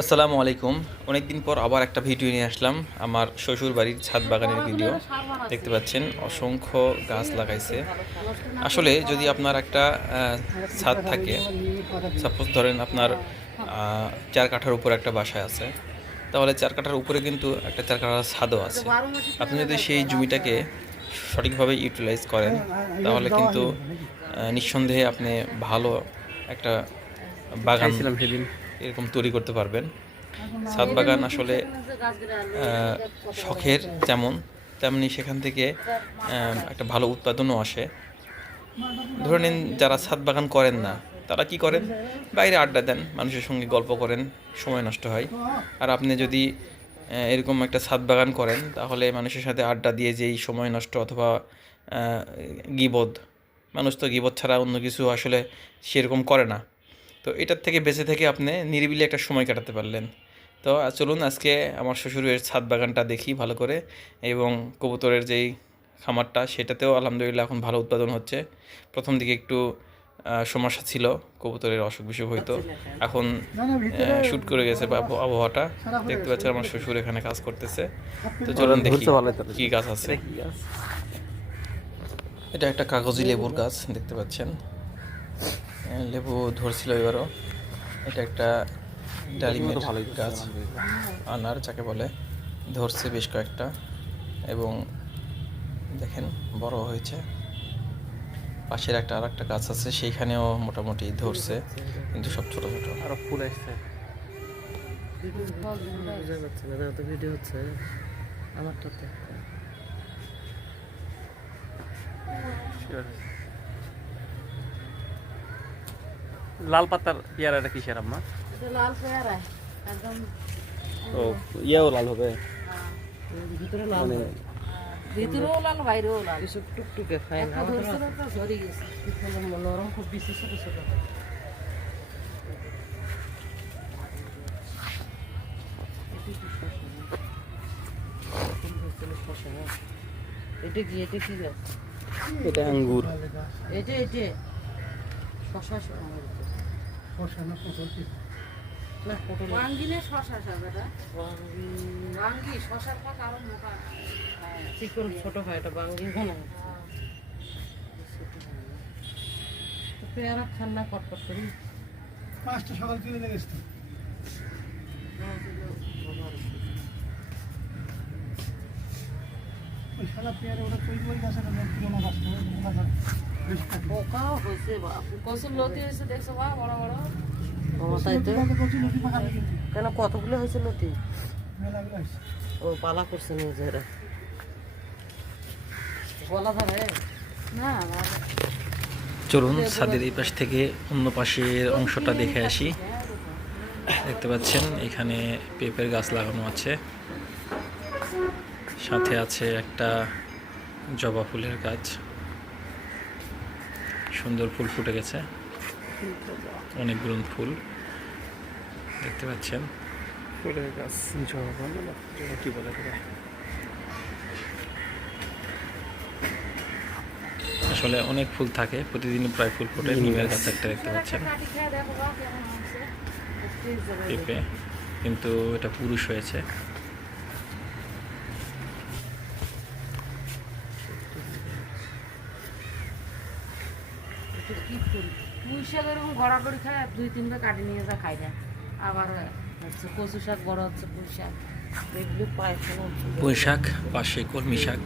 আসসালামু আলাইকুম। অনেকদিন পর আবার একটা ভিডিও নিয়ে আসলাম, আমার শ্বশুর বাড়ির ছাদ বাগানের ভিডিও। দেখতে পাচ্ছেন, অসংখ্য গাছ লাগাইছে। আসলে যদি আপনার একটা ছাদ থাকে সাপোজ ধরেন আপনার চার কাঠার উপর একটা বাসায় আছে, তাহলে চার কাঠার উপরে কিন্তু একটা চার কাঠার ছাদও আছে। আপনি যদি সেই জমিটাকে সঠিকভাবে ইউটিলাইজ করেন, তাহলে কিন্তু নিঃসন্দেহে আপনি ভালো একটা বাগান এরকম তৈরি করতে পারবেন। ছাদ বাগান আসলে শখের যেমন, তেমনি সেখান থেকে একটা ভালো উৎপাদনও আসে। ধরে নিন যারা ছাদ বাগান করেন না, তারা কি করেন? বাইরে আড্ডা দেন, মানুষের সঙ্গে গল্প করেন, সময় নষ্ট হয়। আর আপনি যদি এরকম একটা ছাদ বাগান করেন, তাহলে মানুষের সাথে আড্ডা দিয়ে যেই সময় নষ্ট অথবা গিবদ, মানুষ তো গিবদ ছাড়া অন্য কিছু আসলে সেরকম করে না। তো এটার থেকে বেঁচে থেকে আপনি নিরিবিলি একটা সময় কাটাতে পারলেন। তো চলুন আজকে আমার শ্বশুরের ছাদ বাগানটা দেখি ভালো করে এবং কবুতরের যেই খামারটা সেটাতেও আলহামদুলিল্লাহ এখন ভালো উৎপাদন হচ্ছে। প্রথম দিকে একটু আহ, সমস্যা ছিল কবুতরের অসুখ বিসুখ হইতো। এখন শ্যুট করে গেছে বা আবহাওয়াটা। দেখতে পাচ্ছেন আমার শ্বশুর এখানে কাজ করতেছে। তো চলুন দেখি কি গাছ আছে। এটা একটা কাগজি লেবুর গাছ দেখতে পাচ্ছেন। লেবু ধরছিল এবারও। এটা একটা ডালিমের গাছ। আনার যাকে বলে ধরছে বেশ কয়েকটা। এবং দেখেন বড় হয়েছে। পাশের একটা আর একটা গাছ আছে সেইখানেও মোটামুটি ধরছে কিন্তু সব ছোট ছোট। আরও ফুল আসছে বোঝা তো ভিডিও হচ্ছে আমারটাতে লাল পাতার পেয়ারাটা কিসের আম্মা? এটা লাল পেয়ারা একদম ও ইয়েও লাল হবে। ভিতরে লাল ভিতরেও লাল বাইরেও লাল। কিছু টুকটুকে খায় না একটা ধরছিল একটা ঝরে গেছে। নরম খুব বেশি ছোট ছোট। এটা কি এটা কি এটা আঙ্গুর। এটা এটা। শশা। না পটল ওয়াঙ্গিনে শশা সাবেটা ওয়াঙ্গি শশার পাক আরও মোটা চিকন ছোট হয় এটা বাঙ্গি ঘন পেয়ারা খান না কটকট করি পাঁচটা সকাল কিনে নিয়ে গেছি। ওই পেয়ারে ওটা তৈরি করে গেছে না পুরোনো গাছটা পোকাও হয়েছে কচুর লতি হয়েছে দেখছ বা বড় বড়। তাই তো। কেন কতগুলো হয়েছে লতি ও পালা করছে নিজেরা গলা ধরে না চলুন ছাদের এই পাশ থেকে অন্য পাশের অংশটা দেখে আসি। দেখতে পাচ্ছেন এখানে পেঁপের গাছ লাগানো আছে। সাথে আছে একটা জবা ফুলের গাছ। সুন্দর ফুল ফুটে গেছে। অনেকগুলো ফুল। দেখতে পাচ্ছেন? ফুলের গাছ কি বলে আসলে অনেক ফুল থাকে প্রতিদিন প্রায় ফুল ফোটে নিমের গাছ একটা দেখতে পাচ্ছেন। পেঁপে কিন্তু এটা পুরুষ হয়েছে। কি ফুল পুঁই শাক এরকম গড়াগড়ি খায় আর দুই তিনটা কাটি নিয়ে যা খাই না আবার হচ্ছে কচু শাক বড় হচ্ছে পুঁই শাক। এগুলো পুঁই শাক পাশে কলমি শাক।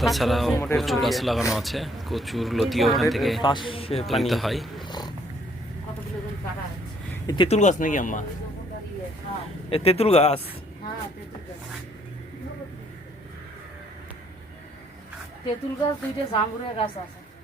তাছাড়াও কচু গাছ লাগানো আছে। কচুর লতিও ওখান থেকে পাশে তুলতে হয়। তেঁতুল গাছ নাকি আম্মা? হ্যাঁ। এ তেঁতুল গাছ? হ্যাঁ তেঁতুল গাছ। তেঁতুল গাছ দুইটা জামুরের গাছ আছে।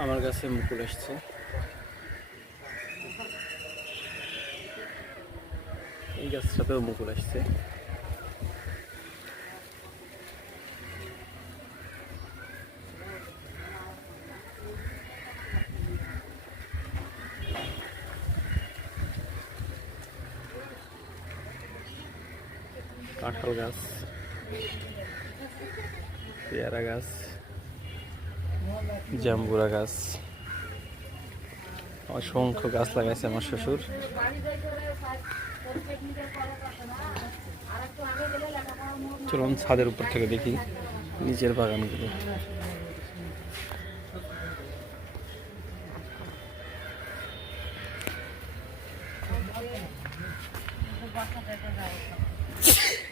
আমার কাছে মুকুল এসছে এই গাছটাতেও মুকুল আসছে। কাঁঠাল গাছ পেয়ারা গাছ। জাম্বুরা গাছ। অসংখ্য গাছ লাগাইছে আমার শ্বশুর। চলুন ছাদের উপর থেকে দেখি নিচের বাগানগুলো।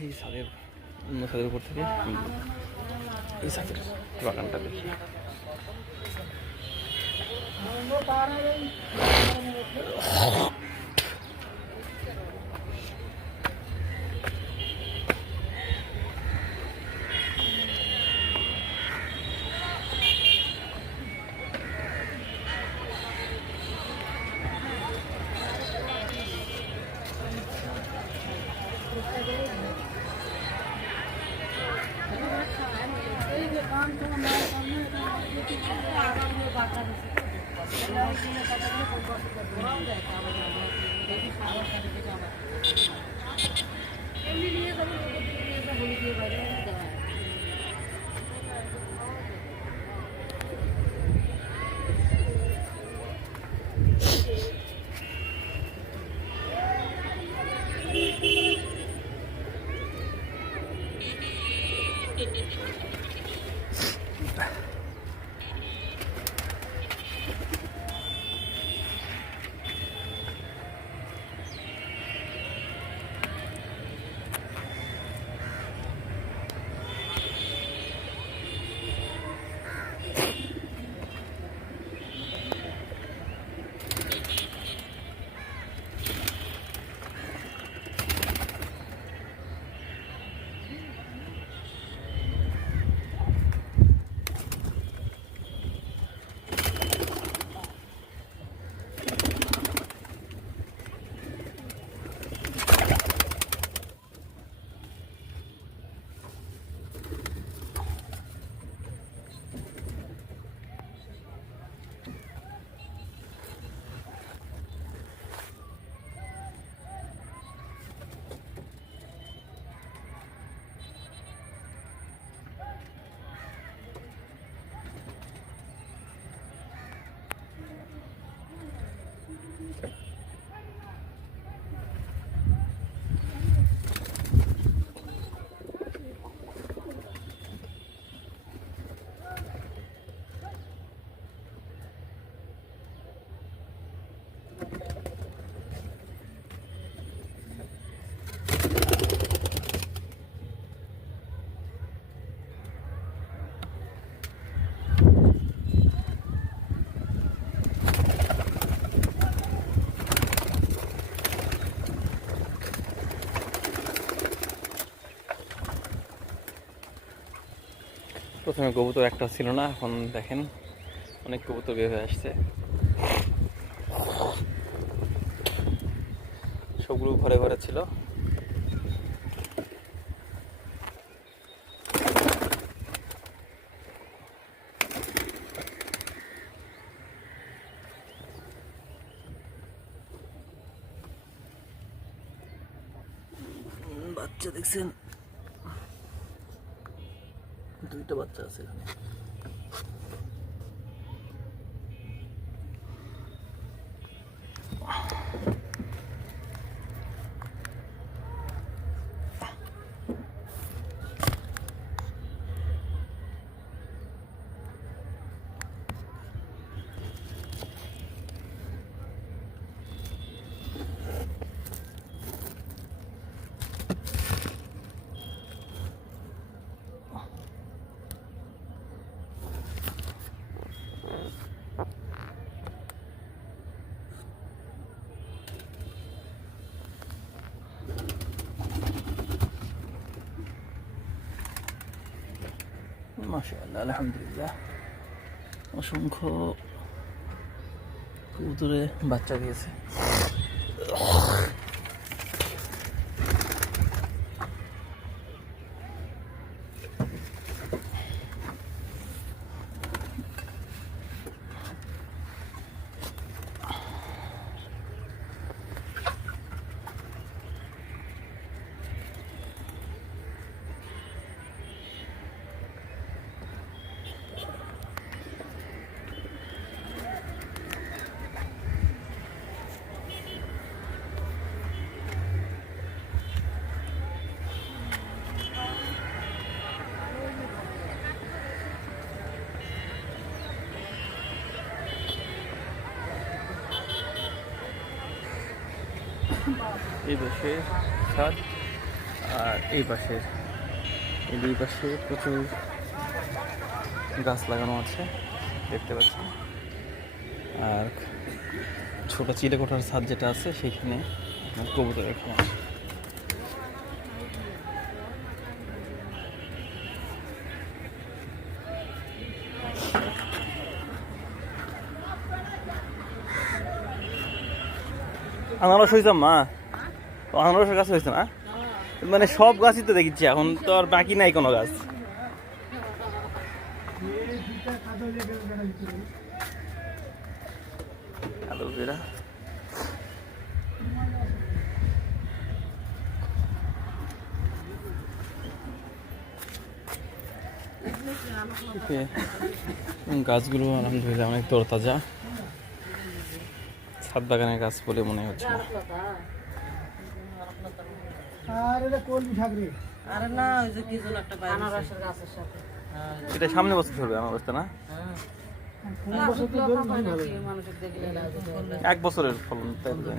এই ছাদের, অন্য ছাদের উপর থেকে এই ছাদের বাগানটা দেখি। পাহাড়ের এমনি নিয়ে যাব নিয়ে যাব Okay. প্রথমে কবুতর একটা ছিল না, এখন দেখেন অনেক কবুতর বের হয়ে আসছে। সবগুলো ঘরে ঘরে ছিল। বাচ্চা দেখছেন? দুইটা বাচ্চা আছে এখানে। মাশাআল্লাহ আলহামদুলিল্লাহ অসংখ্য কবুতরে বাচ্চা দিয়েছে। এই পাশে ছাদ আর এই পাশে এই দুই পাশে প্রচুর গাছ লাগানো আছে, দেখতে পাচ্ছি আর ছোটো চিলেকোঠার ছাদ যেটা আছে, সেইখানে কবুতর কবুতরের খামার। আনারস হয়েছে, মা। আনারসের গাছ হয়েছে না? মানে সব গাছই তো দেখছি, এখন তো আর বাকি নাই কোনো গাছ। গাছগুলো আলহামদুলিল্লাহ অনেক তরতাজা। ছাদ বাগানের গাছ বলে মনে হচ্ছে। না এটা হ্যাঁ, এটা সামনে বছর ধরবে আমার অবস্থা না হ্যাঁ। এক বছরের ফলন তাই কি